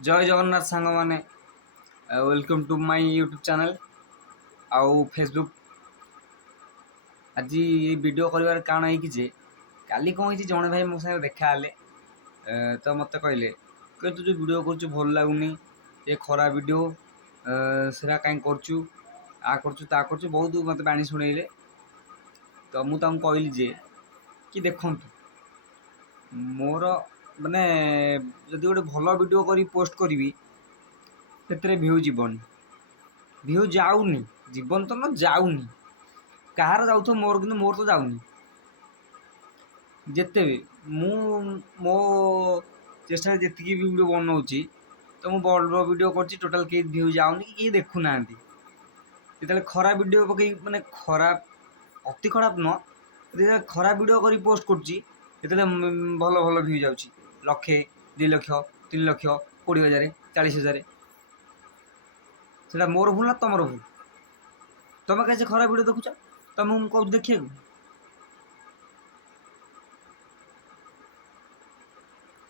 जय जगन्नाथ सांग मैंने welcome to my YouTube channel आउ फेसबुक। आज ये वीडियो कर कारण है कि काली कौन है जड़े भाई मो साथ देखा तो मत कहले तू जो वीडियो कर भल लगुनि ये खरा वीडियो सेरा कहीं करचु आ करचु ता करचु बहुत मत बाणी शुणेले। तो मुझे कहली जे कि देखु मोर माने जदि गोटे भल वीडियो कर पोस्ट करी से भ्यू जीवन भ्यू जाऊनी जीवन तो ना जाऊनी कहार जाऊ मोर कि मोर तो जाऊनी जिते भी मु मो चेष्टा जी वीडियो बनाऊँगी तो मुझे बड़ वीडियो कर टोटाल कहीं भ्यू जाऊनी कि कहीं देखुना जो खराब वीडियो पकई माने खराब अति खराब न खराब वीडियो कर पोस्ट कर भल भल भ्यू जाऊँगी लक्षे 2 लाख 3 लाख 20,000 40,000 से मोर भूल ना तुम भूल तुम कैसे खराब वीडियो देखुच तुम कहूँ देखिए।